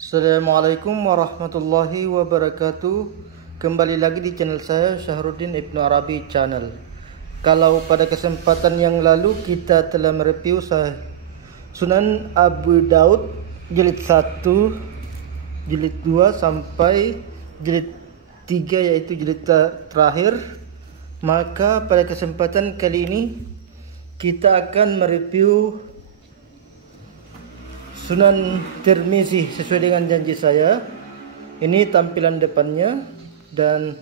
Assalamualaikum warahmatullahi wabarakatuh. Kembali lagi di channel saya, Syahruddin Ibnu Arabi Channel. Kalau pada kesempatan yang lalu kita telah mereview Sunan Abu Daud jilid 1, jilid 2 sampai jilid 3, yaitu jilid terakhir. Maka pada kesempatan kali ini kita akan mereview Sunan Tirmizi sesuai dengan janji saya. Ini tampilan depannya dan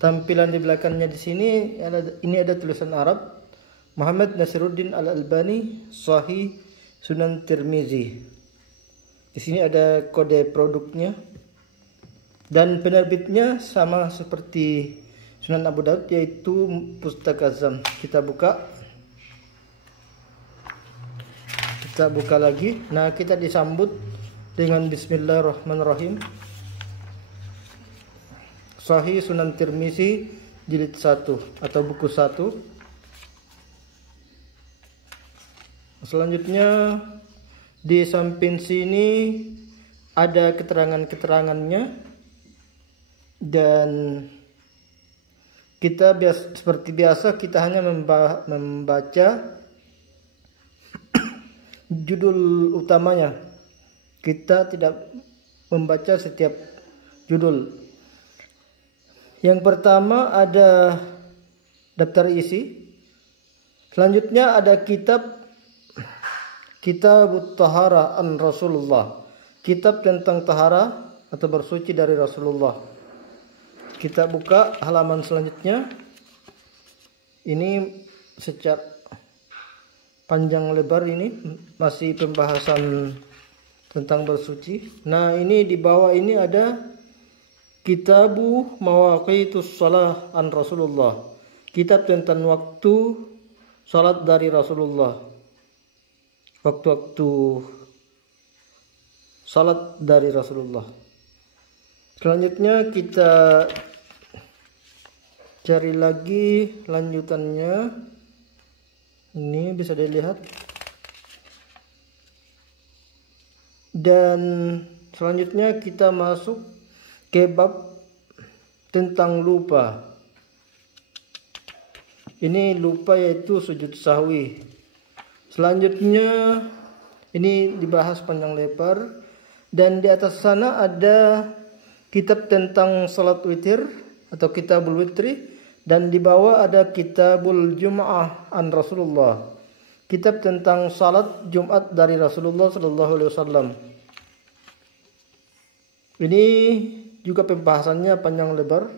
tampilan di belakangnya. Di sini ada tulisan Arab, Muhammad Nasiruddin Al-Albani Sahih Sunan Tirmizi. Di sini ada kode produknya dan penerbitnya sama seperti Sunan Abu Daud, yaitu Pustaka Azam. Kita buka lagi. Nah, kita disambut dengan Bismillahirrahmanirrahim. Sahih Sunan Tirmizi jilid 1 atau buku 1. Selanjutnya di samping sini ada keterangan-keterangannya, dan kita seperti biasa kita hanya membaca judul utamanya. Kita tidak membaca setiap judul. Yang pertama ada daftar isi. Selanjutnya ada kitab Tahara an Rasulullah, kitab tentang tahara atau bersuci dari Rasulullah. Kita buka halaman selanjutnya. Ini secara panjang lebar, ini masih pembahasan tentang bersuci. Nah, ini di bawah ini ada Kitabu Mawaqitus Shalah an Rasulullah, kitab tentang waktu salat dari Rasulullah, waktu-waktu salat dari Rasulullah. Selanjutnya kita cari lagi lanjutannya. Ini bisa dilihat. Dan selanjutnya kita masuk ke bab tentang lupa. Ini lupa yaitu sujud sahwi. Selanjutnya ini dibahas panjang lebar, dan di atas sana ada kitab tentang salat witir atau kitabul witri. Dan di bawah ada Kitabul Jum'ah an Rasulullah, kitab tentang salat Jumat dari Rasulullah sallallahu alaihi wasallam. Ini juga pembahasannya panjang lebar.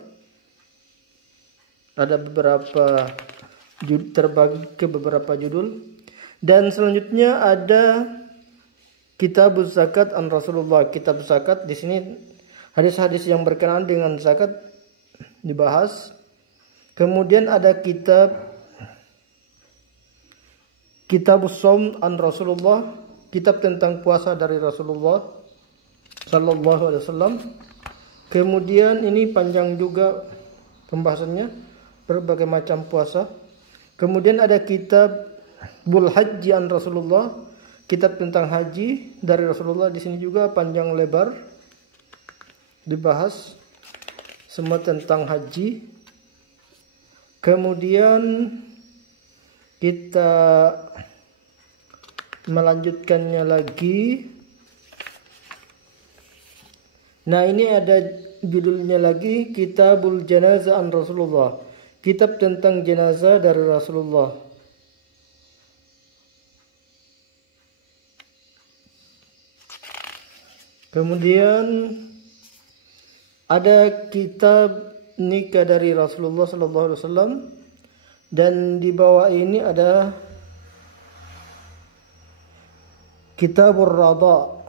Ada beberapa terbagi ke beberapa judul. Dan selanjutnya ada Kitabuz Zakat an Rasulullah, kitab zakat. Di sini hadis-hadis yang berkenaan dengan zakat dibahas. Kemudian ada Kitabus Shaum an Rasulullah, kitab tentang puasa dari Rasulullah sallallahu alaihi wasallam. Kemudian ini panjang juga pembahasannya, berbagai macam puasa. Kemudian ada Kitabul Haji an Rasulullah, kitab tentang haji dari Rasulullah. Di sini juga panjang lebar dibahas semua tentang haji. Kemudian kita melanjutkannya lagi. Nah, ini ada judulnya lagi, Kitabul Janazah an Rasulullah, kitab tentang jenazah dari Rasulullah. Kemudian ada kitab nikah dari Rasulullah sallallahu alaihi wasallam, dan di bawah ini ada Kitabur Radha,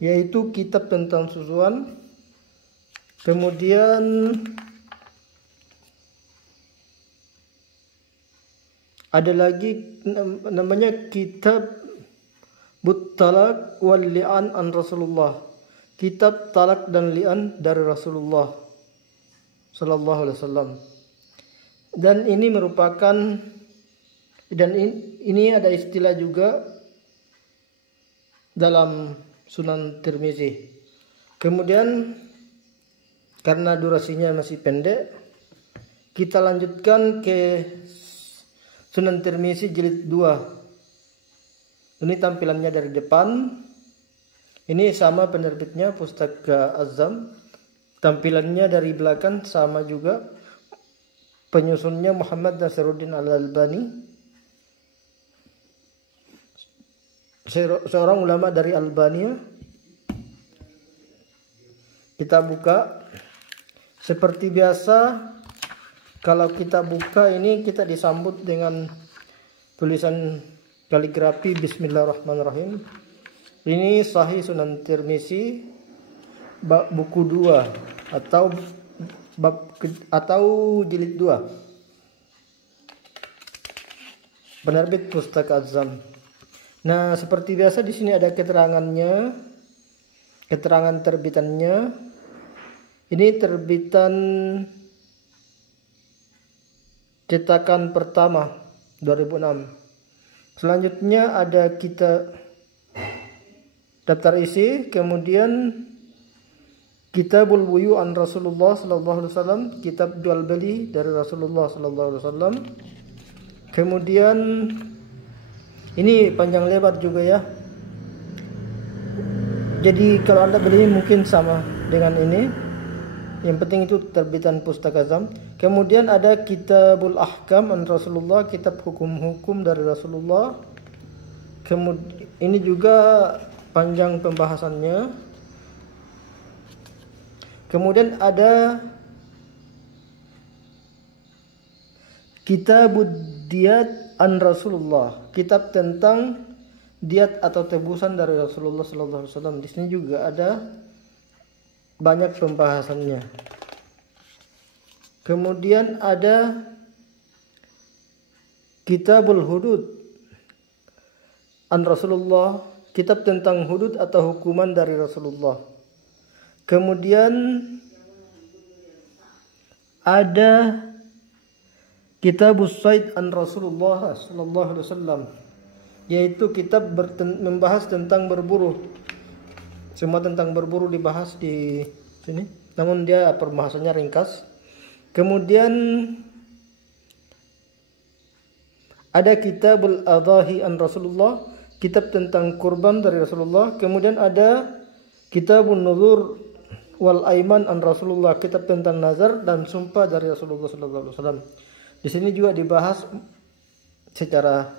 yaitu kitab tentang susuan. Kemudian ada lagi namanya Kitab Talak wal Li'an an Rasulullah, kitab talak dan li'an dari Rasulullah sallallahu alaihi wasallam. Dan ini merupakan, dan ini ada istilah juga dalam Sunan Tirmizi. Kemudian karena durasinya masih pendek, kita lanjutkan ke Sunan Tirmizi jilid 2. Ini tampilannya dari depan. Ini sama penerbitnya Pustaka Azam. Tampilannya dari belakang sama juga. Penyusunnya Muhammad Nasiruddin Al-Albani, seorang ulama dari Albania. Kita buka. Seperti biasa, kalau kita buka ini kita disambut dengan tulisan kaligrafi Bismillahirrahmanirrahim. Ini Sahih Sunan Tirmizi buku 2 atau jilid 2. Penerbit Pustaka Azam. Nah, seperti biasa di sini ada keterangannya, keterangan terbitannya. Ini terbitan cetakan pertama 2006. Selanjutnya ada kita daftar isi, kemudian Kitabul Buyu an Rasulullah sallallahu alaihi wasallam, kitab jual beli dari Rasulullah sallallahu alaihi wasallam. Kemudian ini panjang lebar juga ya. Jadi kalau Anda beli mungkin sama dengan ini. Yang penting itu terbitan Pustaka Azam. Kemudian ada Kitabul Ahkam an Rasulullah, kitab hukum-hukum dari Rasulullah. Kemudian ini juga panjang pembahasannya. Kemudian ada Kitabud Diyat an Rasulullah, kitab tentang diat atau tebusan dari Rasulullah sallallahu alaihi wasallam. Di sini juga ada banyak pembahasannya. Kemudian ada Kitabul Hudud an Rasulullah, kitab tentang hudud atau hukuman dari Rasulullah. Kemudian ada Kitabus Said an Rasulullah sallallahu alaihi wasallam, yaitu kitab membahas tentang berburu. Semua tentang berburu dibahas di sini, namun dia pembahasannya ringkas. Kemudian ada Kitabul Adhahi an Rasulullah, kitab tentang kurban dari Rasulullah. Kemudian ada Kitabun Nuzur wal Aiman an Rasulullah, kitab tentang nazar dan sumpah dari Rasulullah sallallahu alaihi wasallam. Di sini juga dibahas secara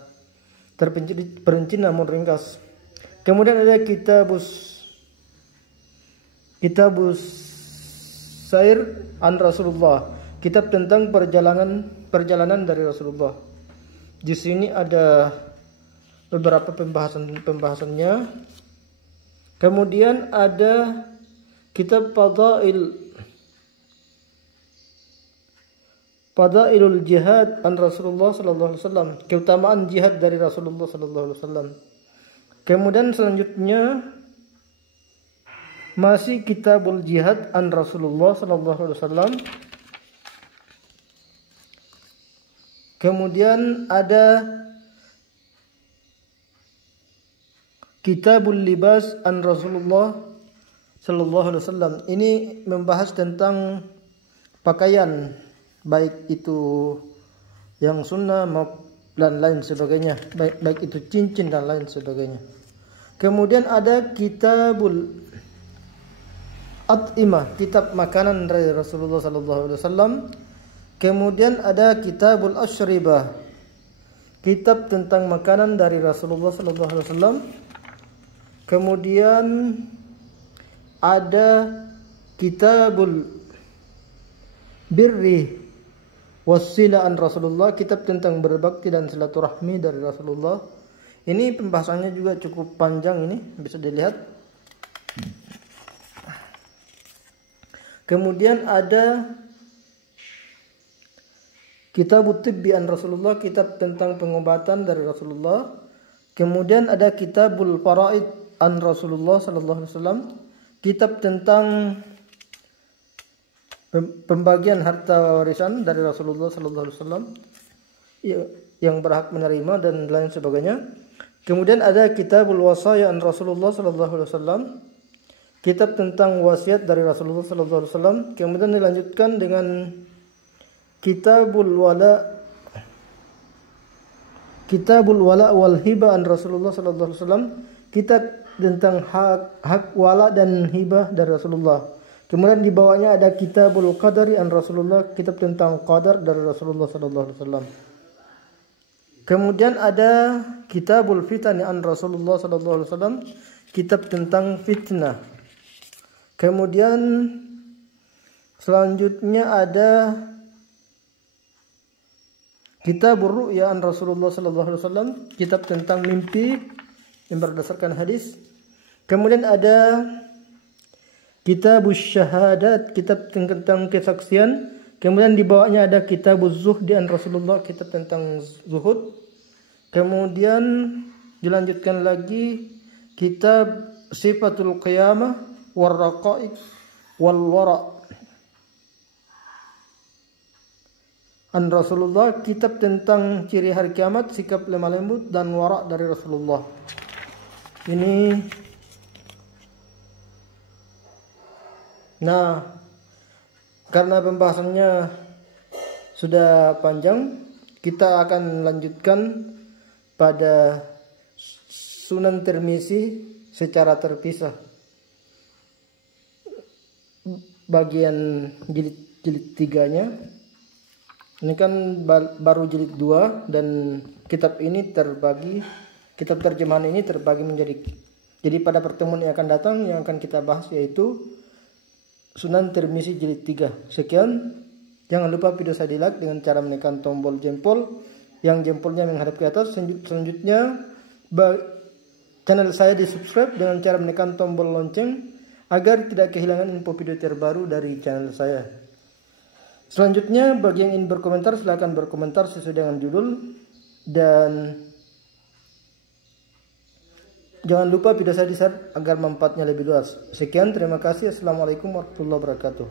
terperinci namun ringkas. Kemudian ada Kitabus Sair an Rasulullah, kitab tentang perjalanan dari Rasulullah. Di sini ada beberapa pembahasannya. Kemudian ada Kitab Fadailul Jihad an Rasulullah sallallahu alaihi wasallam, keutamaan jihad dari Rasulullah sallallahu alaihi wasallam. Kemudian selanjutnya masih Kitabul Jihad an Rasulullah sallallahu alaihi wasallam. Kemudian ada Kitabul Libas an Rasulullah sallallahu alaihi wasallam. Ini membahas tentang pakaian, baik itu yang sunnah dan lain sebagainya, baik itu cincin dan lain sebagainya. Kemudian ada Kitabul At'imah, kitab makanan dari Rasulullah sallallahu alaihi wasallam. Kemudian ada Kitabul Ashribah, kitab tentang makanan dari Rasulullah sallallahu alaihi wasallam. Kemudian ada Kitabul Birri Wassila an Rasulullah, kitab tentang berbakti dan silaturahmi dari Rasulullah. Ini pembahasannya juga cukup panjang, ini bisa dilihat. Kemudian ada Kitabut Tibbi an Rasulullah, kitab tentang pengobatan dari Rasulullah. Kemudian ada Kitabul Faraid an Rasulullah sallallahu alaihi wasallam, kitab tentang pembagian harta warisan dari Rasulullah sallallahu alaihi wasallam yang berhak menerima dan lain sebagainya. Kemudian ada Kitabul Wasaya an Rasulullah sallallahu alaihi wasallam, kitab tentang wasiat dari Rasulullah SAW. Kemudian dilanjutkan dengan Kitabul Wala wal Hibah an Rasulullah SAW, kitab tentang hak wala dan hibah dari Rasulullah. Kemudian di bawahnya ada Kitabul Qadari an Rasulullah, kitab tentang qadar dari Rasulullah SAW. Kemudian ada Kitabul Fitani an Rasulullah SAW, kitab tentang fitnah. Kemudian selanjutnya ada Kitabur Ru'ya an Rasulullah SAW, kitab tentang mimpi yang berdasarkan hadis. Kemudian ada Kitabus Syahadat, kitab tentang kesaksian. Kemudian di bawahnya ada Kitabuz Zuhdi an Rasulullah, kitab tentang zuhud. Kemudian dilanjutkan lagi Kitab Sifatul Qiyamah war Raqaiq wal Wara' an Rasulullah, kitab tentang ciri hari kiamat, sikap lemah lembut dan wara' dari Rasulullah. Ini karena pembahasannya sudah panjang, kita akan lanjutkan pada Sunan Tirmizi secara terpisah. Bagian jilid 3-nya. Ini kan baru jilid 2 dan kitab terjemahan ini terbagi menjadi. Jadi pada pertemuan yang akan datang yang akan kita bahas yaitu Sunan Tirmizi jilid 3. Sekian. Jangan lupa video saya di-like dengan cara menekan tombol jempol yang jempolnya menghadap ke atas. Selanjutnya channel saya di-subscribe dengan cara menekan tombol lonceng agar tidak kehilangan info video terbaru dari channel saya. Selanjutnya bagi yang ingin berkomentar silahkan berkomentar sesuai dengan judul, dan jangan lupa video saya di-share agar manfaatnya lebih luas. Sekian, terima kasih. Assalamualaikum warahmatullahi wabarakatuh.